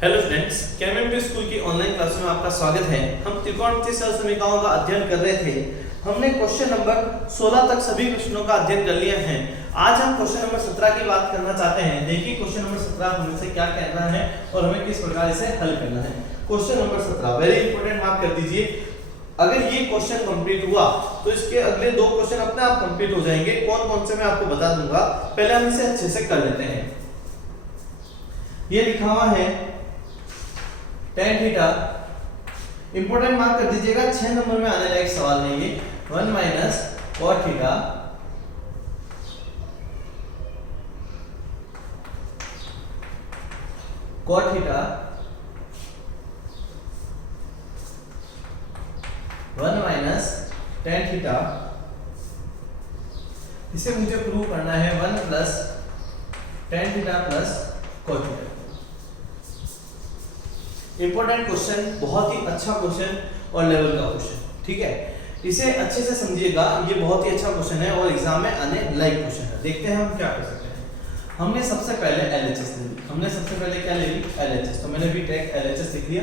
Hello friends, chemistry school की online class में आपका स्वागत है। हम त्रिकोणमितीय सरल समीकरणों का अध्ययन कर रहे थे। हमने क्वेश्चन नंबर 16 तक सभी प्रश्नों का अध्ययन कर लिया है। आज हम क्वेश्चन नंबर 17 की बात करना चाहते हैं। देखिए क्वेश्चन नंबर 17 हमें से क्या कहना है और हमें किस प्रकार इसे हल करना है। Question number 17 very important, mark कर दीजिए। अगर ये क्वेश्चन कंप्लीट हुआ तो इसके अगले दो क्वेश्चन अपने आप कंप्लीट हो जाएंगे। कौन कौन से मैं आपको बता दूंगा, पहले हम इसे अच्छे से कर लेते हैं। ये लिखा हुआ है tan थीटा, इंपोर्टेंट मार्क कर दीजिएगा। 6 नंबर में आने लायक सवाल है ये। 1 minus cot theta cot theta 1 minus tan theta, इसे मुझे प्रूव करना है 1 plus tan theta plus cot theta. Important question, बहुत ही अच्छा क्वेश्चन और लेवल का क्वेश्चन, ठीक है। इसे अच्छे से समझिएगा, ये बहुत ही अच्छा क्वेश्चन है और एग्जाम में आने लायक क्वेश्चन है। देखते हैं हम क्या कर सकते हैं। हमने सबसे पहले एलएचएस ले ली। हमने सबसे पहले क्या ले ली? एलएचएस। तो मैंने भी टैग एलएचएस लिख दिया,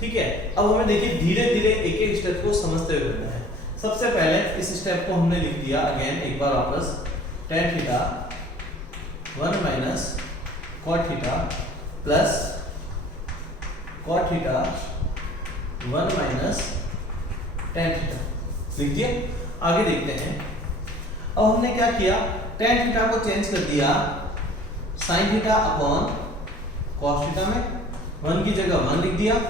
ठीक है। अब हमें देखिए धीरे धीरे एक एक स्टेप को समझते हुए करना है। सबसे पहले इस स्टेप को हमने लिख दिया अगेन एक बार वापस, tan theta 1 minus cot theta plus cot theta 1 minus tan theta लिख दिया। आगे देखते हैं। अब हमने क्या किया, tan थीटा को चेंज कर दिया sin theta upon cos theta में, 1 की जगह 1 लिख दिया।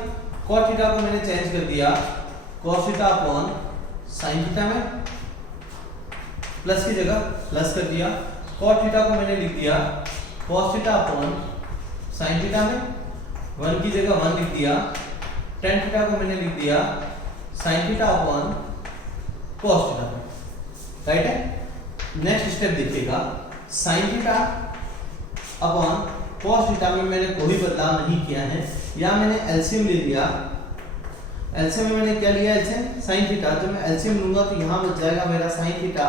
cot थीटा को मैंने चेंज कर दिया cos theta upon sin theta में, प्लस की जगह प्लस कर दिया। cot थीटा को मैंने लिख दिया cos theta upon sin theta में, 1 की जगह 1 लिख दिया। tan थीटा को मैंने लिख दिया sin theta upon cos theta में, राइट है। नेक्स्ट स्टेप देखिएगा, sin theta upon cos theta में मैंने कोई बदलाव नहीं किया है। यहाँ मैंने एलसीएम ले लिया। एलसीएम में मैंने क्या लिया? LCM sin theta. जब मैं एलसीएम लूंगा तो यहाँ बच जाएगा मेरा sin theta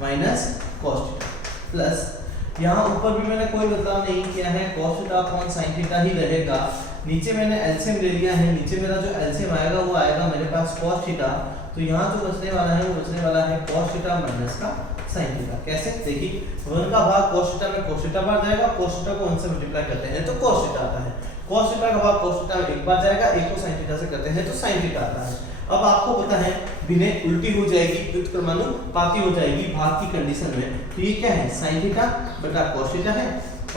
minus cos theta plus, यहाँ ऊपर भी मैंने कोई बदलाव नहीं किया है, cos theta upon sin theta ही रहेगा। नीचे मैंने एलसीएम ले लिया है, नीचे मेरा जो एलसीएम आएगा वो आएगा मेरे पास cos थीटा। तो यहाँ जो बचने वाला है वो बचने वाला है cos थीटा माइनस का sin थीटा। कैसे? देखिए 1 का भाग cos थीटा में cos थीटा बार जाएगा, cos थीटा को 1 से मल्टीप्लाई करते हैं तो cos थीटा आता है। cos थीटा का भाग cos थीटा में एक बार जाएगा, एक को sin थीटा से करते हैं तो sin थीटा आता है। अब आपको पता है विनय उल्टी हो जाएगी, व्युत्क्रमानुपाती हो जाएगी भाग की कंडीशन में। तो ये क्या है? sin थीटा बटा cos थीटा है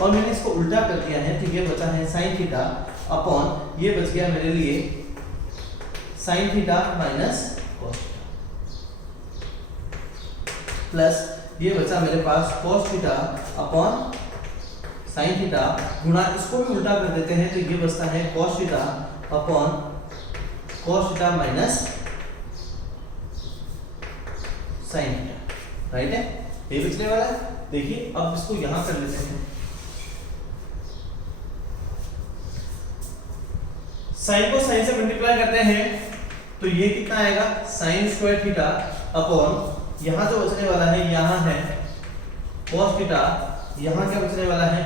और मैंने इसको उल्टा कर दिया है तो ये बचा है sin थीटा अपॉन, ये बच गया मेरे लिए sin theta minus cos plus, ये बचा मेरे पास cos theta upon sin theta गुणा, इसको भी उल्टा कर देते हैं तो ये बचता है cos theta upon cos theta minus sin theta, right है। ये बचने वाला है। देखिए अब इसको यहां कर लेते हैं। sin को sin से मल्टीप्लाई करते हैं तो ये कितना आएगा? sin स्क्वायर थीटा अपॉन, यहां जो बचने वाला है यहां है cos थीटा, यहां क्या बचने वाला है?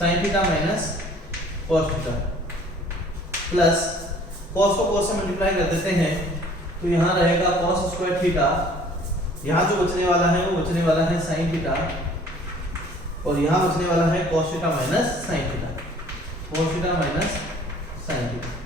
sin theta minus cos theta plus, cos को cos से मल्टीप्लाई कर देते हैं तो यहां रहेगा cos स्क्वायर थीटा, यहां जो बचने वाला है वो बचने वाला है sin थीटा और यहां बचने वाला है cos theta minus sin theta, cos theta minus sin theta.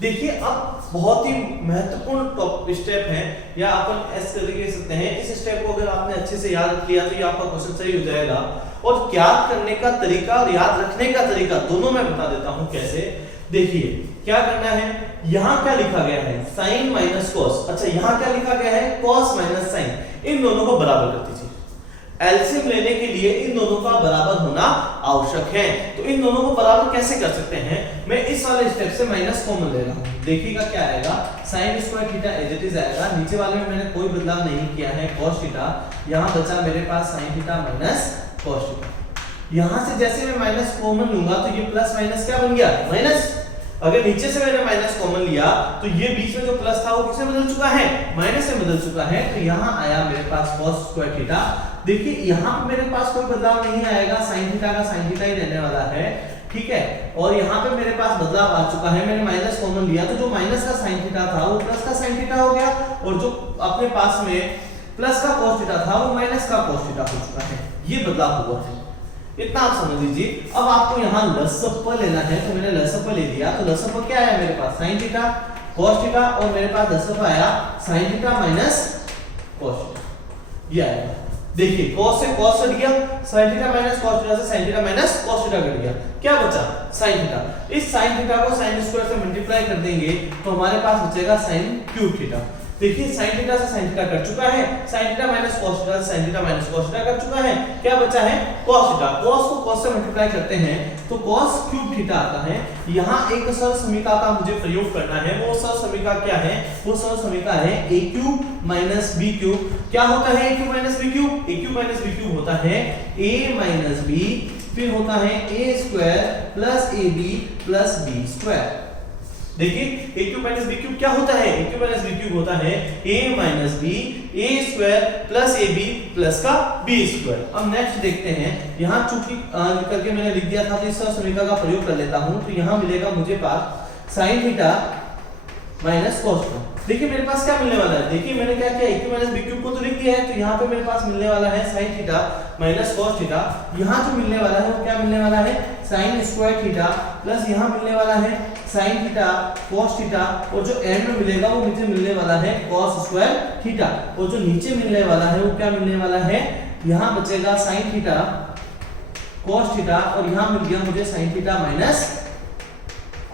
देखिए अब बहुत ही महत्वपूर्ण टॉप स्टेप है, या अपन ऐसे तरीके कह सकते हैं। इस स्टेप को अगर आपने अच्छे से याद किया तो ये आपका क्वेश्चन सही हो जाएगा। और याद करने का तरीका और याद रखने का तरीका दोनों मैं बता देता हूं कैसे। देखिए क्या करना है, यहां क्या लिखा गया है? sin minus cos। अच्छा यहां क्या लिखा गया है? cos minus sin। इन दोनों को बराबर कर दीजिए। एलसीएम लेने के लिए इन दोनों का बराबर होना आवश्यक है। तो इन दोनों को बराबर कैसे कर सकते हैं? मैं इस वाले स्टेप से माइनस कॉमन ले रहा हूं। देखिएगा क्या आएगा? sin square theta as it is आएगा। नीचे वाले में मैंने कोई बदलाव नहीं किया है, cos थीटा। यहां बचा मेरे पास sin theta minus cos theta. यहां से जैसे मैं माइनस कॉमन लूंगा तो ये प्लस माइनस क्या बन गया? माइनस। अगर नीचे से मैंने माइनस कॉमन लिया तो ये बीच में जो प्लस था वो किससे बदल चुका है? माइनस से बदल चुका है। तो यहाँ आया मेरे पास cos स्क्वायर थीटा। देखिए यहाँ पे मेरे पास कोई बदलाव नहीं आएगा, sin थीटा का sin थीटा ही रहने वाला है। ठीक है। और यहाँ पे मेरे पास बदलाव आ चुका है, मैंने माइनस कॉमन लिया तो जो माइनस का साइन थीटा था वो प्लस का साइन थीटा हो गया, और जो अपने पास में प्लस का cos थीटा था वो माइनस का cos थीटा हो चुका है। ये बदलाव हुआ है, इतना आप समझ लीजिए। अब आपको यहाँ लसप लेना है, तो मैंने लसप ले लिया, तो लसप क्या आया मेरे पास sin थीटा cos थीटा, और मेरे पास लसप आया sin theta minus cos theta, ये आएगा। देखिए cos से cos कट गया, sin theta minus cos theta से sin theta minus cos theta cut गया, क्या बचा sin थीटा। इस sin थीटा को sin स्क्वायर से मल्टीप्लाई कर देंगे तो हमारे पास बचेगा sin क्यूब थीटा। देखिए sin थीटा से sin थीटा कट चुका है, sin theta minus cos theta से sin theta minus cos theta cut चुका है, क्या बचा है cos थीटा। cos को cos से मल्टीप्लाई करते हैं तो cos क्यूब थीटा आता है। यहाँ एक सरल समीकरण का मुझे प्रयोग करना है, वो सरल समीकरण क्या है, वो सरल समीकरण है a cube minus b cube. क्या होता है a cube minus b cube, a cube minus b cube होता है a माइनस b, फिर होता है a square plus ab plus b square. देखिए a cube minus b cube क्या होता है, a cube minus b cube होता है a minus b a square plus ab plus का b स्क्वायर। अब नेक्स्ट देखते हैं, यहाँ चूंकि करके मैंने लिख दिया था तो इस समीकरण का प्रयोग कर लेता हूँ, तो यहाँ मिलेगा मुझे पास sin theta minus cos theta. देखिए मेरे पास क्या मिलने वाला है, देखिए मैंने क्या किया a cube minus b cube को तो लिख दिया है, तो यहाँ पे मेरे पास मिलने वाला है sin theta minus cos theta. यहाँ जो मिलने वाला है वो क्या मिलने वाला है sin स्क्वायर थीटा, प्लस यहाँ मिलने वाला है sin थीटा cos थीटा, और जो एंड में मिलेगा वो मुझे मिलने वाला है cos स्क्वायर थीटा, और जो नीचे मिलने वाला है वो क्या मिलने वाला है, यहाँ बचेगा sin थीटा cos थीटा, और यहाँ मिल गया मुझे sin theta minus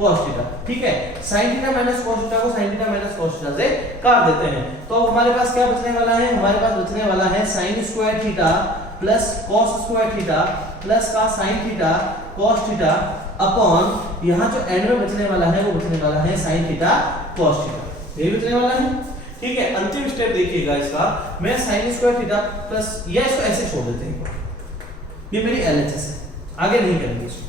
cos theta. ठीक है, sin theta minus cos theta को sin theta minus cos theta से काट देते हैं, तो अब हमारे पास क्या बचने वाला है, हमारे पास बचने वाला है sin square theta plus cos square theta plus का sin theta cos theta upon यहाँ जो एंड में बचने वाला है वो बचने वाला है sin थीटा cos थीटा, ये बचने वाला है। ठीक है, अंतिम स्टेप देखिएगा इसका, मैं sin स्क्वायर थीटा प्लस, या इसको ऐसे छोड़ देते हैं, ये मेरी LHS है, आगे नहीं करेंगे इसको,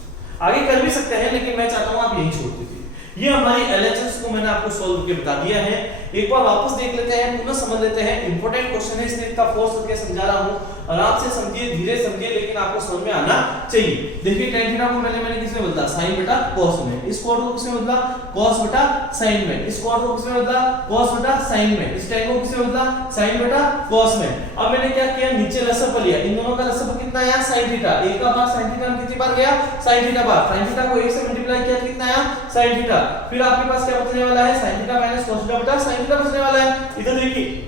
आगे कर भी सकते हैं लेकिन मैं चाहता हूं आप यही छोड़ दीजिए। ये हमारी LHS को मैंने आपको सॉल्व करके बता दिया है, एक बार वापस देख लेते हैं, पुनः समझ लेते हैं। इंपॉर्टेंट क्वेश्चन है इसलिए इतना फोर्स करके समझा रहा हूं, आराम से समझिए, धीरे समझिए, लेकिन आपको समझ में आना चाहिए। देखिए tan थीटा को मैंने किसमें बदला, sin बटा cos में, इस कोण को किसमें बदला cos बटा sin में, इस कोण को किसमें बदला cos बटा sin में, इस tan को किसमें बदला sin बटा cos में। अब मैंने क्या किया, नीचे लसअप लिया, इन दोनों का लसअप कितना आया sin थीटा, एक का बार sin थीटा कितनी बार गया sin थीटा बार, sin थीटा को 1 से मल्टीप्लाई किया कितना आया sin थीटा, फिर आपके पास क्या बचने वाला है sin theta minus cos theta बटा sin थीटा बचने वाला है। इधर देखिए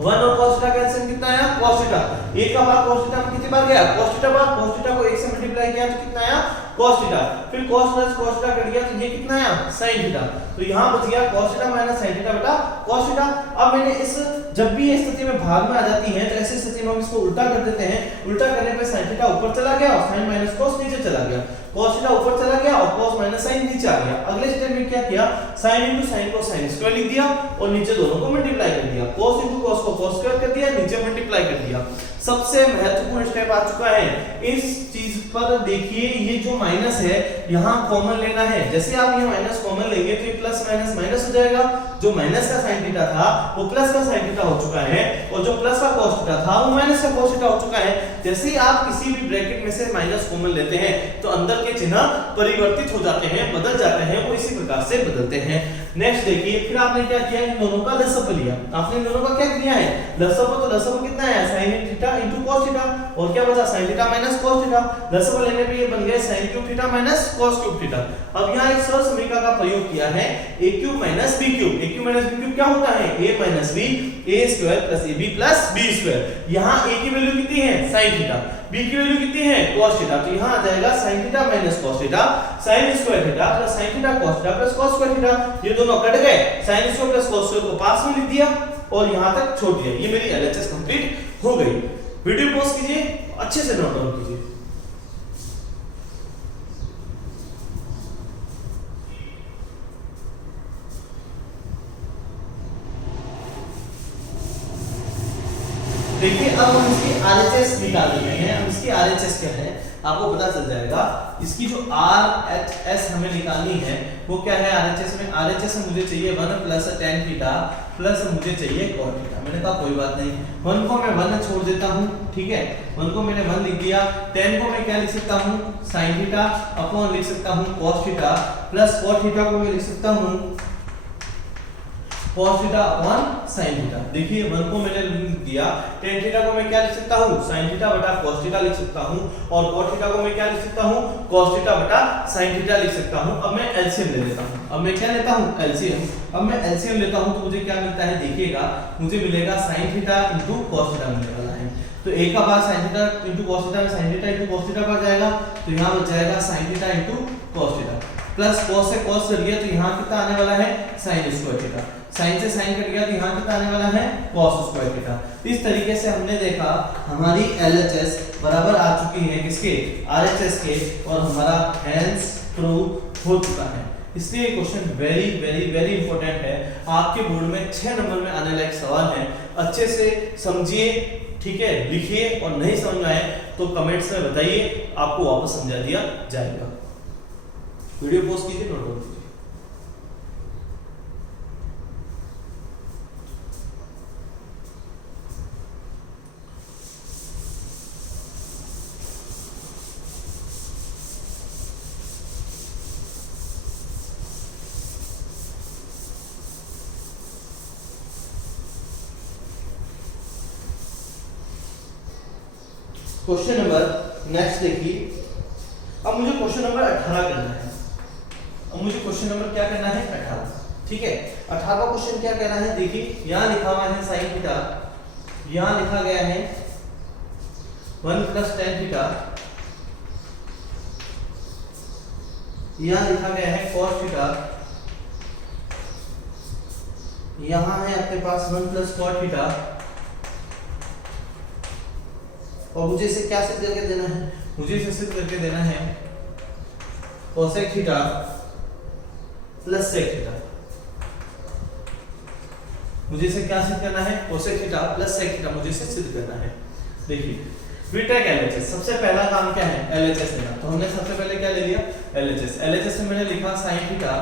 1 और cos थीटा का एलसीएम कितना आया cos थीटा, एक का बार cos थीटा में कितनी बार गया cos थीटा बार, cos थीटा को 1 से मल्टीप्लाई किया तो कितना आया cos थीटा, फिर cos plus cos theta cut गया तो ये कितना आया sin थीटा, तो यहां बच गया cos theta minus sin theta बटा cos थीटा। अब मैंने इस, जब भी ये स्थिति में भाग में आ जाती है तो ऐसी स्थिति में हम इसको उल्टा कर देते हैं, उल्टा करने पे sin थीटा ऊपर चला गया और sin माइनस cos नीचे चला गया, cos थीटा ऊपर चला गया और cos माइनस sin नीचे आ गया। अगले स्टेप में क्या किया, sin इनटू sin को sin स्क्वायर लिख दिया और नीचे दोनों को मल्टीप्लाई कर दिया, cos इनटू cos को cos स्क्वायर कर दिया, नीचे मल्टीप्लाई कर दिया। सबसे महत्वपूर्ण स्टेप आ चुका है, इस चीज पर देखिए, ये जो माइनस है यहाँ कॉमन लेना है, जैसे आप ये माइनस कॉमन लेंगे तो ये प्लस माइनस माइनस हो जाएगा, जो माइनस का sin थीटा था वो प्लस का sin थीटा हो चुका है, और जो प्लस का cos थीटा था वो माइनस का cos थीटा हो चुका है। जैसे ही आप किसी भी ब्रैकेट में से माइनस कॉमन लेते हैं तो अंदर के चिन्ह परिवर्तित हो जाते हैं, बदल जाते हैं, वो इसी प्रकार से बदलते हैं। नेक्स्ट देखिए, फिर आपने क्या किया, इन दोनों का लसअप लिया, आपने इन दोनों का क्या किया है लसअप, तो लसअप कितना आया sin theta into cos theta, और क्या बचा sin theta minus cos theta, लसअप लेने पे ये बन गया sin cube theta minus cos cube theta. अब यहाँ एक सरल समीकरण का प्रयोग किया है a cube minus b cube, a cube minus b cube क्या होता है a minus b, a square plus ab plus b square. यहाँ a की वैल्यू कितनी है sin थीटा, b की वैल्यू कितनी है cos थीटा, तो यहाँ आ जाएगा sin theta minus cos theta, sin square theta plus sin theta cos theta plus cos square theta, ये दोनों कट गए, sin square plus cos square को पास में लिख दिया और यहाँ तक छोड़ दिया। ये मेरी LHS कंप्लीट हो गई। वीडियो पॉज कीजिए, अच्छे से नोट डाउन कीजिए। देखिए अब हम इसकी RHS निकाल लेते हैं। अब इसकी RHS क्या है आपको पता चल जाएगा। इसकी जो RHS हमें निकालनी है वो क्या है RHS में, RHS में मुझे चाहिए 1 प्लस tan थीटा प्लस मुझे चाहिए cot थीटा। मैंने कहा कोई बात नहीं, 1 को मैं 1 छोड़ देता हूँ, ठीक है, 1 को मैंने 1 लिख दिया, tan को मैं क्या लिख सकता हूँ sin थीटा अपॉन लिख सकता हूँ cos theta plus cot theta को मैं लिख सकता हूँ cos theta upon sin theta. देखिए 1 को मैंने लिख दिया, tan थीटा को मैं क्या लिख सकता हूँ sin थीटा बटा cos थीटा लिख सकता हूँ और cot थीटा को मैं क्या लिख सकता हूँ cos थीटा बटा sin थीटा लिख सकता हूँ। अब मैं एलसीएम ले लेता हूँ, अब मैं क्या लेता हूँ एलसीएम, अब मैं एलसीएम लेता हूँ तो मुझे क्या मिलता है देखिएगा, मुझे मिलेगा sin theta into cos theta मिलने वाला है। तो एक का भाग sin theta into cos theta में sin theta into cos theta पड़ जाएगा, तो यहाँ बच जाएगा sin theta into cos theta plus cos से cos कट गया तो यहाँ कितना आने वाला है sin स्क्वायर थीटा, sin से sin कट गया तो यहाँ कितना आने वाला है cos स्क्वायर थीटा। इस तरीके से हमने देखा हमारी LHS बराबर आ चुकी है किसके RHS के और हमारा हैंस प्रूव हो चुका है। इसलिए ये question very very very important है, आपके बोर्ड में 6 नंबर में आने लायक सवाल है, अच्छे से समझिए, ठीक है, लिखिए और नहीं समझ में आए तो कमेंट्स में बताइए, आपको वापस समझा दिया जाएगा। वीडियो पॉज कीजिए, नोट डाउन कीजिए। क्वेश्चन नंबर नेक्स्ट देखिए, अब मुझे क्वेश्चन नंबर 18 करना है। अब मुझे क्वेश्चन नंबर क्या करना है 18, ठीक है। 18वां क्वेश्चन क्या कहना है देखिए, यहाँ लिखा हुआ है sin थीटा, यहाँ लिखा गया है 1 प्लस tan थीटा, यहाँ लिखा गया है cos थीटा, यहाँ है अपने पास 1 प्लस cot थीटा और मुझे इसे क्या सिद्ध करके देना है, मुझे इसे सिद्ध करके देना है cosec theta plus sec theta. मुझे इसे क्या सिद्ध करना है cosec theta plus sec theta, मुझे इसे सिद्ध करना है। देखिए बीटेक LHS, सबसे पहला काम क्या है LHS लेना, तो हमने सबसे पहले क्या ले लिया LHS। LHS में मैंने लिखा sin थीटा,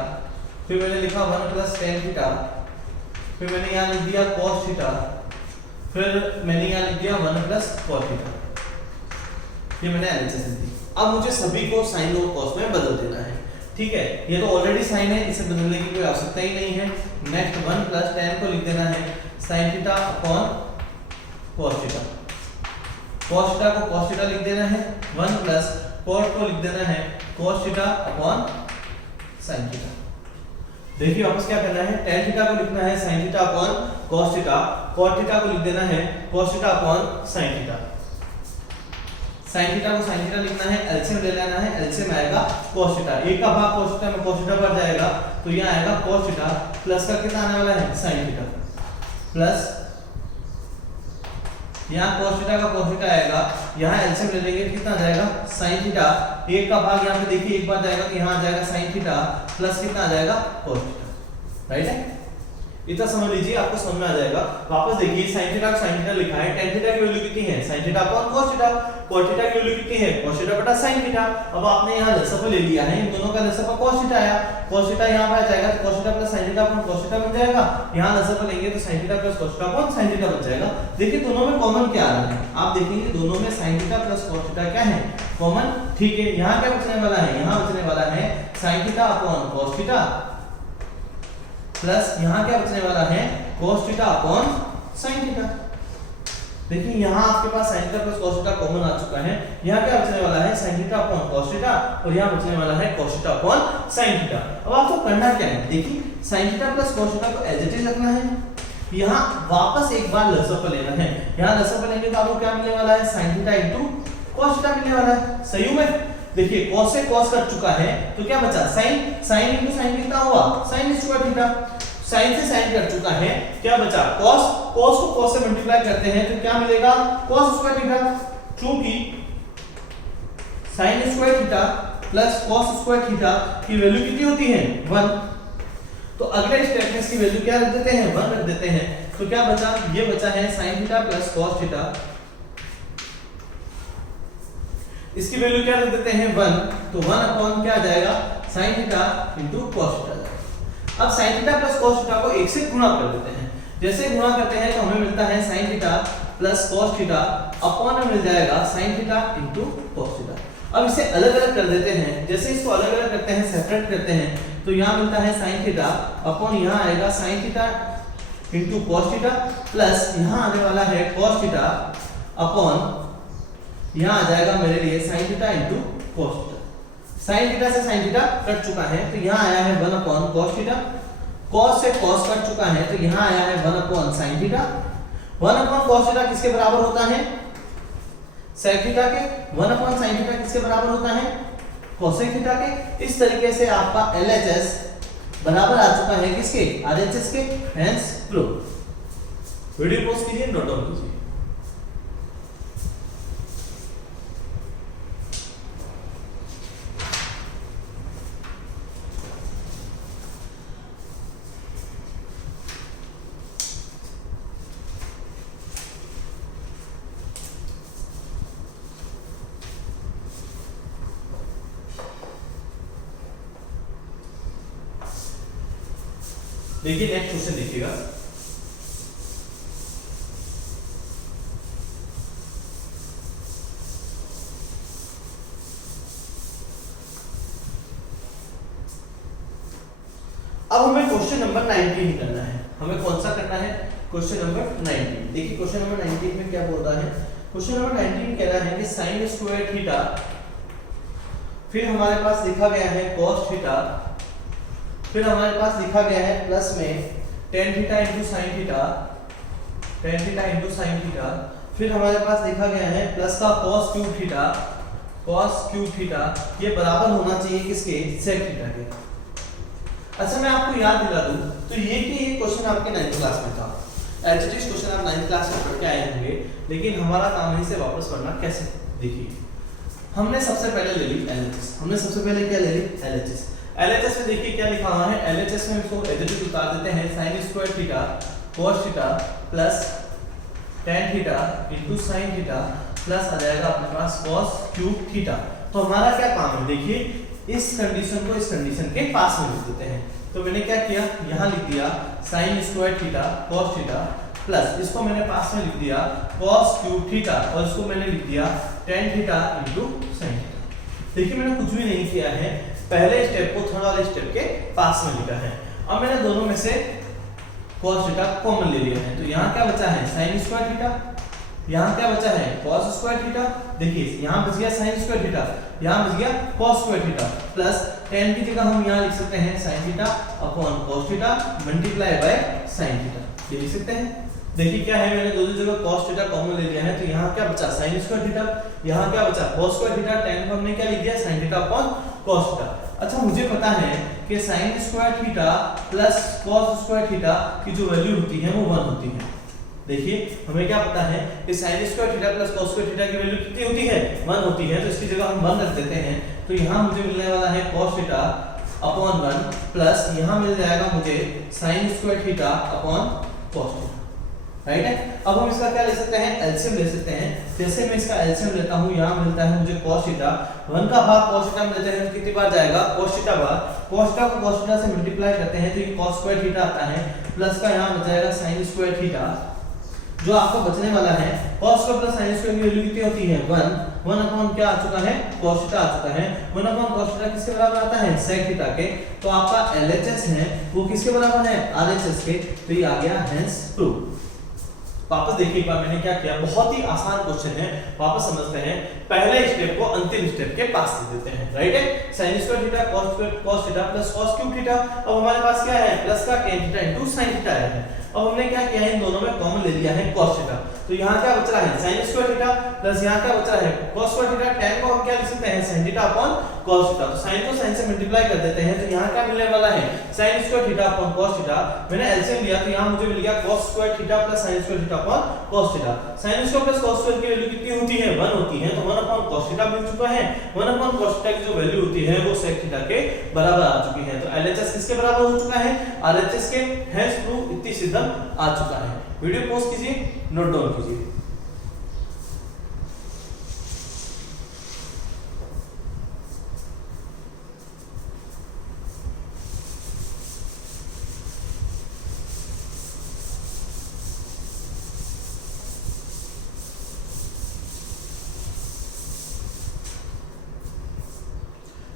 फिर मैंने लिखा 1 प्लस tan थीटा, फिर मैंने यहाँ लिख दिया cos थीटा, फिर मैंने यहाँ लिख दिया 1 प्लस cot थीटा, ये मैंने LHS लिख दी। अब मुझे सभी को sin और cos में बदल देना है, ठीक है, ये तो ऑलरेडी sin है, इसे बदलने की कोई आवश्यकता ही नहीं है। नेक्स्ट 1 प्लस tan को लिख देना है sin theta upon cos theta, cos theta को cos थीटा लिख देना है, 1 प्लस cot को लिख देना है cos theta upon sin theta. देखिए वापस क्या करना है, tan थीटा को लिखना है sin theta upon cos theta, cot theta को लिख देना है cos theta upon sin theta. sin theta को sin थीटा लिखना है, एलसीएम ले लेना है, एलसीएम आएगा cos थीटा, एक का भाग cos थीटा में cos थीटा बढ़ जाएगा तो यहाँ आएगा cos थीटा प्लस का कितना आने वाला है sin थीटा, प्लस यहाँ cos थीटा का cos थीटा आएगा, यहाँ एलसीएम ले लेंगे कितना आ जाएगा sin थीटा, एक का भाग यहाँ पे देखिए एक बार जाएगा तो यहाँ आ जाएगा sin थीटा प्लस कितना आ जाएगा cos थीटा, राइट है। इतना समझ लीजिए, आपको समझ में आ जाएगा। वापस देखिए sin थीटा को sin थीटा लिखा है, tan थीटा की वैल्यू कितनी है sin theta upon cos theta, cot theta की वैल्यू कितनी है cos थीटा बटा sin थीटा। अब आपने यहाँ लसअप ले लिया है, इन दोनों का लसअप cos थीटा आया, cos थीटा यहाँ पे आ जाएगा तो cos theta plus sin theta upon cos theta बन जाएगा, यहाँ लसअप लेंगे तो sin theta plus cos theta upon sin theta बन जाएगा। देखिए दोनों में कॉमन क्या आ रहा है, आप देखेंगे दोनों में sin theta plus cos theta क्या है कॉमन, ठीक है। यहाँ क्या बचने वाला है, यहाँ बचने वाला है sin theta upon cos theta plus यहाँ क्या बचने वाला है cos theta upon sin theta. देखिए यहाँ आपके पास sin theta plus cos theta common आ चुका है, यहाँ क्या बचने वाला है sin theta upon cos theta और यहाँ बचने वाला है cos theta upon sin theta. अब आपको करना क्या है, देखिए sin theta plus cos theta को एज इट इज रखना है, यहाँ वापस एक बार लसअप लेना है, यहाँ लसअप लेंगे तो आपको क्या मिलने वाला है sin theta into cos theta मिलने वाला है, सही में। देखिए cos से cos कट चुका है तो क्या बचा sin इनटू sin कितना हुआ sin स्क्वायर थीटा, sin से sin कट चुका है, क्या बचा cos को cos से मल्टीप्लाई करते हैं तो क्या मिलेगा cos स्क्वायर थीटा, क्योंकि sin square theta plus cos square theta की वैल्यू कितनी होती है 1, तो अगले स्टेप में इसकी वैल्यू क्या रख देते हैं 1 रख देते हैं, तो क्या बचा, ये बचा है sin theta plus cos theta, इसकी वैल्यू क्या रख देते हैं 1 तो 1 अपॉन क्या आ जाएगा sin theta into cos theta. अब sin theta plus cos theta को 1 से गुणा कर देते हैं। जैसे गुणा करते हैं तो हमें मिलता है sin theta plus cos theta upon में मिल जाएगा sin theta into cos theta. अब इसे अलग अलग कर देते हैं। जैसे इसको अलग अलग करते हैं, सेपरेट करते हैं, तो यहाँ मिलता है sin थीटा अपॉन यहाँ आएगा sin theta into cos theta plus यहाँ आने वाला है cos थीटा अपॉन यहाँ आ जाएगा मेरे लिए sin theta into cos theta. sin theta से sin थीटा कट चुका है तो यहाँ आया है 1 अपॉन cos थीटा, cos से cos कट चुका है तो यहाँ आया है 1 upon sin theta. 1 upon cos theta किसके बराबर होता है sec थीटा के, 1 अपॉन sin थीटा किसके बराबर होता है cosec थीटा के। इस तरीके से आपका LHS बराबर आ चुका है किसके RHS के, हेंस प्रूव। वीडियो पॉज कीजिए, नोट डाउन कीजिए। देखिए नेक्स्ट क्वेश्चन देखिएगा। अब हमें क्वेश्चन नंबर 19 करना है। हमें कौन सा करना है क्वेश्चन नंबर 19। देखिए क्वेश्चन नंबर 19 में क्या बोल रहा है। क्वेश्चन नंबर 19 कह रहा है कि sin स्क्वायर थीटा, फिर हमारे पास लिखा गया है cos थीटा, फिर हमारे पास लिखा गया है प्लस में tan theta into sin theta, tan theta into sin theta, फिर हमारे पास लिखा गया है प्लस का cos cube theta, cos cube theta, ये बराबर होना चाहिए किसके sec थीटा के। अच्छा मैं आपको याद दिला दूं तो ये कि ये क्वेश्चन आपके 9th क्लास में था। एचटीएस क्वेश्चन आप 9th क्लास में पढ़ के आए होंगे, लेकिन हमारा काम है इसे वापस पढ़ना कैसे। देखिए हमने सबसे पहले ले ली LHS, हमने सबसे पहले क्या ले ली LHS। LHS में देखिए क्या लिखा हुआ है, LHS में इसको एज इट इज उतार देते हैं sin square theta cos theta plus tan theta into sin theta plus आ जाएगा अपने पास cos क्यूब थीटा। तो हमारा क्या काम है, देखिए इस कंडीशन को इस कंडीशन के पास में लिख देते हैं। तो मैंने क्या किया, यहाँ लिख दिया sin square theta cos theta plus इसको मैंने पास में लिख दिया cos क्यूब थीटा और इसको मैंने लिख दिया tan theta into sin theta. देखिए मैंने कुछ भी नहीं किया है, पहले स्टेप को थर्ड वाले स्टेप के पास में लिखा है। अब मैंने दोनों में से cos थीटा कॉमन ले लिया है, तो यहाँ क्या बचा है sin स्क्वायर थीटा, यहाँ क्या बचा है cos स्क्वायर थीटा। देखिए यहाँ बच गया sin स्क्वायर थीटा, यहाँ बच गया cos square theta plus tan की जगह हम यहाँ लिख सकते हैं sin theta upon cos theta multiply by sin theta, ये लिख सकते हैं। देखिए क्या है, मैंने दोनों जगह cos थीटा कॉमन ले लिया है, तो यहाँ क्या बचा sin स्क्वायर थीटा, यहाँ क्या बचा cos स्क्वायर थीटा, tan को हमने क्या लिख दिया sin theta upon cos theta. अच्छा मुझे पता है कि sin square theta plus cos square theta की जो वैल्यू होती है वो 1 होती है। देखिए हमें क्या पता है कि sin square theta plus cos square theta की वैल्यू कितनी होती है 1 होती है, तो इसकी जगह हम 1 रख देते हैं। तो यहाँ मुझे मिलने वाला है cos थीटा अपॉन 1 प्लस यहाँ मिल जाएगा मुझे sin square theta upon cos theta, right है। अब हम इसका क्या ले सकते हैं, एलसीएम ले सकते हैं। जैसे मैं इसका एलसीएम लेता हूँ, यहाँ मिलता है मुझे cos थीटा, 1 का भाग cos थीटा में लेते हैं तो कितनी बार जाएगा cos थीटा बार, cos थीटा को cos थीटा से मल्टीप्लाई करते हैं तो ये cos स्क्वायर थीटा आता है प्लस का यहाँ बच जाएगा sin स्क्वायर थीटा। जो आपको बचने वाला है cos square plus sin square की वैल्यू कितनी होती है 1 अपॉन क्या आ चुका है cos थीटा आ चुका है। 1 अपॉन cos थीटा किसके बराबर आता है sec थीटा के। तो आपका LHS है वो किसके बराबर है RHS के, तो ये आ गया हेंस प्रूव। वापस देखिए एक बार मैंने क्या किया, बहुत ही आसान क्वेश्चन है, वापस समझते हैं। पहले स्टेप को अंतिम स्टेप के पास दे देते हैं, राइट है। sin square theta cos theta plus cos cube theta, अब हमारे पास क्या है प्लस का tan theta into sin theta है। अब हमने क्या किया है, इन दोनों में कॉमन ले लिया है cos थीटा, तो यहाँ क्या बच रहा है sin स्क्वायर थीटा प्लस यहाँ क्या बच रहा है cos स्क्वायर थीटा। tan को हम क्या लिख सकते हैं sin theta upon cos theta, तो sin को sin से मल्टीप्लाई कर देते हैं तो यहाँ क्या मिलने वाला है sin square theta upon cos theta. मैंने एलसीएम लिया तो यहाँ मुझे मिल गया cos square theta plus sin square theta upon cos theta. sin square plus cos square की वैल्यू कितनी होती है 1 होती है, तो 1 अपॉन cos थीटा मिल चुका है। 1 अपॉन cos थीटा की जो वैल्यू होती है वो sec थीटा के बराबर आ चुकी है। तो LHS किसके बराबर हो चुका है RHS के, हेंस प्रूव इतनी सिद्ध आ चुका है। वीडियो पॉज कीजिए, नोट डाउन कीजिए।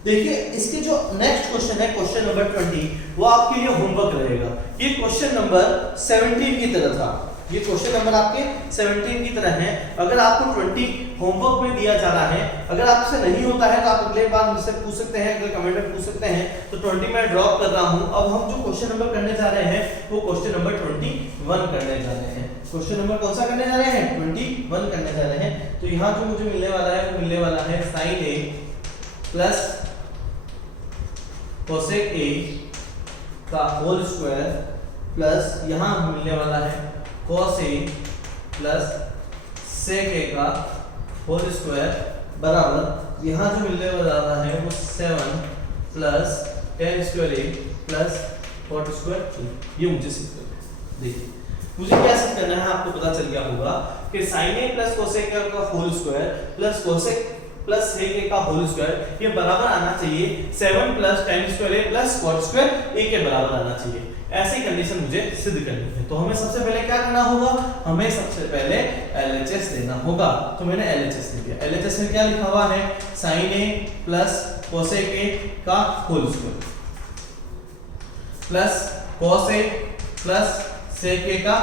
देखिए इसके जो नेक्स्ट क्वेश्चन है क्वेश्चन नंबर 20, वो आपके लिए होमवर्क रहेगा। ये क्वेश्चन नंबर 17 की तरह था, ये क्वेश्चन नंबर आपके 17 की तरह है। अगर आपको 20 होमवर्क में दिया जा रहा है, अगर आपसे नहीं होता है तो आप अगले बार मुझसे पूछ सकते हैं, अगले कमेंट में पूछ सकते हैं। तो 20 मैं ड्रॉप कर रहा हूं। अब हम जो क्वेश्चन नंबर करने जा रहे हैं वो क्वेश्चन नंबर 21 करने जा रहे हैं। क्वेश्चन नंबर कौन सा करने जा रहे हैं? 21 करने जा रहे हैं। तो यहाँ जो मुझे मिलने वाला है वो मिलने वाला है sin a plus cosec a का होल स्क्वायर प्लस यहाँ मिलने वाला है cos a plus sec a का होल स्क्वायर बराबर यहाँ जो मिलने वाला है वो 7 plus tan square a plus cot square a। ये मुझे सिद्ध करना है। देखिए मुझे क्या सिद्ध करना है, आपको पता चल गया होगा कि sin a plus cosec a का whole square plus cosec plus sec a का होल स्क्वायर ये बराबर आना चाहिए 7 plus tan square a plus cot square a के बराबर आना चाहिए। ऐसी कंडीशन मुझे सिद्ध करनी है। तो हमें सबसे पहले क्या करना होगा? हमें सबसे पहले LHS लेना होगा। तो मैंने LHS ले लिया। LHS में क्या लिखा हुआ है? sin a plus cosec a का whole square plus cos a plus sec a का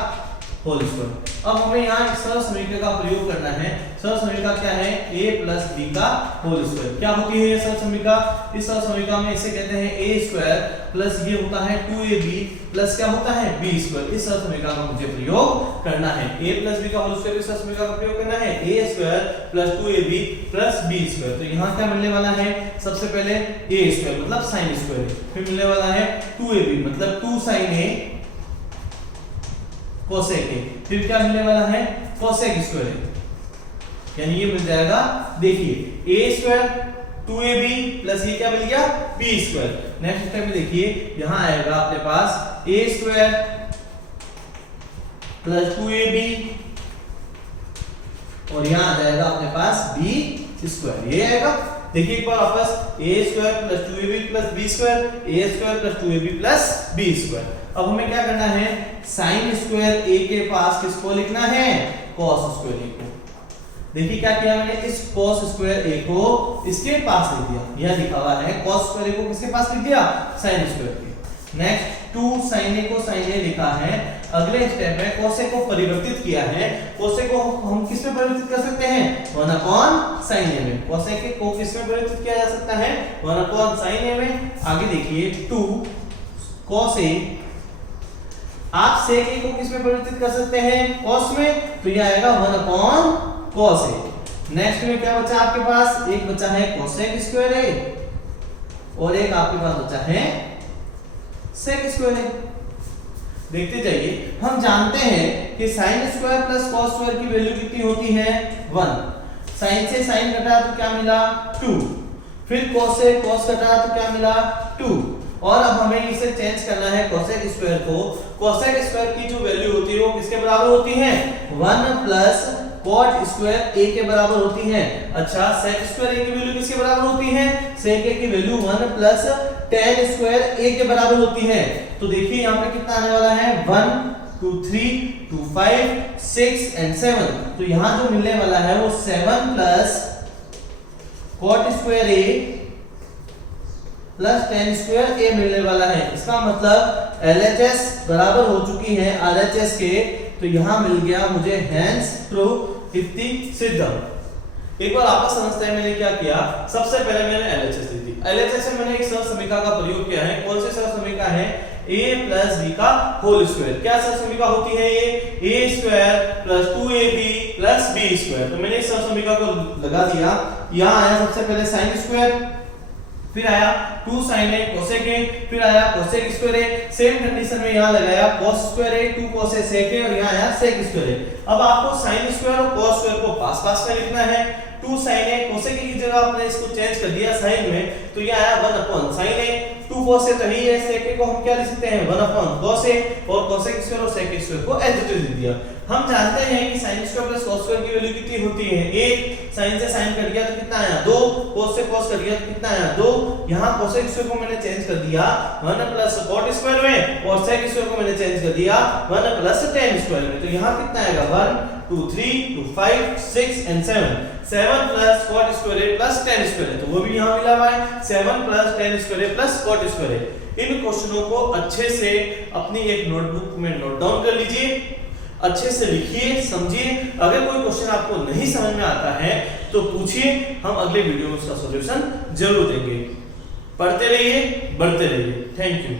होल स्क्वायर। अब हमें यहाँ एक सरल समीकरण का प्रयोग करना है। सरल समीकरण क्या है? a प्लस b का होल स्क्वायर। क्या होती है ये सरल समीकरण? इस सरल समीकरण में इसे कहते हैं a स्क्वायर प्लस ये होता है 2ab प्लस क्या होता है b स्क्वायर। इस सरल समीकरण का मुझे प्रयोग करना है। a प्लस b का होल स्क्वायर, इस सरल समीकरण का प्रयोग करना है a square plus 2ab plus b square. तो यहाँ क्या मिलने वाला है? सबसे पहले a स्क्वायर मतलब sin स्क्वायर, फिर मिलने वाला है 2ab मतलब 2 sin a cosec a, फिर क्या मिलने वाला है? cosec स्क्वायर, यानी ये मिल जाएगा। देखिए a स्क्वायर 2ab प्लस ये क्या मिल गया? b square. नेक्स्ट स्टेप में देखिए यहाँ आएगा अपने पास a स्क्वायर प्लस 2ab और यहाँ आ जाएगा अपने पास b स्क्वायर। ये आएगा। देखिए एक बार वापस a square plus 2ab plus b square, a square plus 2ab plus b square. अब हमें क्या करना है? साइन स्क्वायर a के पास किसको लिखना है? cos स्क्वायर a को। देखिए क्या किया मैंने? इस cos स्क्वायर a को इसके पास लिख दिया। यह लिखा हुआ है cos स्क्वायर a को किसके पास लिख दिया? sin स्क्वायर के। नेक्स्ट 2 sin a को sin a लिखा है। अगले स्टेप में cos a को परिवर्तित किया है। cos a को हम किस में परिवर्तित कर सकते हैं? 1 upon sin a में। cos a को किस में परिवर्तित किया जा सकता है? 1 upon sin a में। आगे देखिए 2 cos a, आप sec a को किस में परिवर्तित कर सकते हैं? cos में। तो ये आएगा 1 upon cos a। नेक्स्ट में क्या बचा आपके पास? एक बचा है cosec स्क्वायर a और एक आपके पास बचा है sec स्क्वायर a। देखते जाइए। हम जानते हैं कि sin square plus cos square की वैल्यू कितनी होती है? 1। sin से sin घटा तो क्या मिला? 2। फिर cos से cos घटा तो क्या मिला? 2। और अब हमें इसे चेंज करना है cosec स्क्वायर को। cosec स्क्वायर की जो वैल्यू होती है वो किसके बराबर होती है? 1 प्लस cot स्क्वायर a के बराबर होती है। अच्छा sec स्क्वायर a की वैल्यू किसके बराबर होती है? sec a की value 1 plus tan square a के बराबर होती है। तो देखिए यहाँ पे कितना आने वाला है? 1 2 3 2 5 6 एंड 7। तो यहाँ जो मिलने वाला है वो 7 plus cot square a plus tan square a मिलने वाला है। इसका मतलब LHS बराबर हो चुकी है RHS के। तो यहाँ मिल गया मुझे हैंस प्रूफ इतनी सिद्ध। एक बार आपको समझते हैं मैंने क्या किया। सबसे पहले मैंने LHS ली थी। LHS में मैंने एक सरल समीकरण का प्रयोग किया है। कौन सी सरल समीकरण है? a प्लस b का होल स्क्वायर। क्या सरल समीकरण होती है ये? a square plus 2ab plus b square. तो मैंने इस सरल समीकरण को लगा दिया। यहाँ आया सबसे पहले sin स्क्वायर, फिर आया 2 sin a cosec a, फिर आया cosec square a। Same condition में यहाँ लगाया cos square a 2 cos a sec a और यहाँ आया sec स्क्वायर a। अब आपको sin स्क्वायर और cos स्क्वायर को पास पास में लिखना है। 2 sin a cosec a की जगह आपने इसको चेंज कर दिया साइन में, तो ये आया 1 upon sin a। 2 cos a तो ही है, sec a को हम क्या लिख सकते हैं? 1 upon cos a और cosec स्क्वायर और sec स्क्वायर को एज इट इज लिख दिया। हम जानते हैं कि sin square plus cos square की वैल्यू कितनी होती है? 1। sin से sin कट गया तो कितना आया? 2। cos से cos कट गया तो कितना आया? 2। यहाँ cosec स्क्वायर को मैंने चेंज कर दिया 1 प्लस cot स्क्वायर में और sec स्क्वायर को मैंने चेंज कर दिया 1 प्लस tan स्क्वायर में। तो यहाँ कितना आएगा? 1 2 3 2 5 6 and 7 7 plus cot square a plus tan square a, तो वो भी यहाँ मिला हुआ है 7 plus tan square a plus cot square a। इन क्वेश्चनों को अच्छे से अपनी एक नोटबुक में नोट डाउन कर लीजिए, अच्छे से लिखिए, समझिए। अगर कोई क्वेश्चन आपको नहीं समझ में आता है तो पूछिए, हम अगले वीडियो में उसका सॉल्यूशन जरूर देंगे। पढ़ते रहिए, बढ़ते रहिए। Thank you.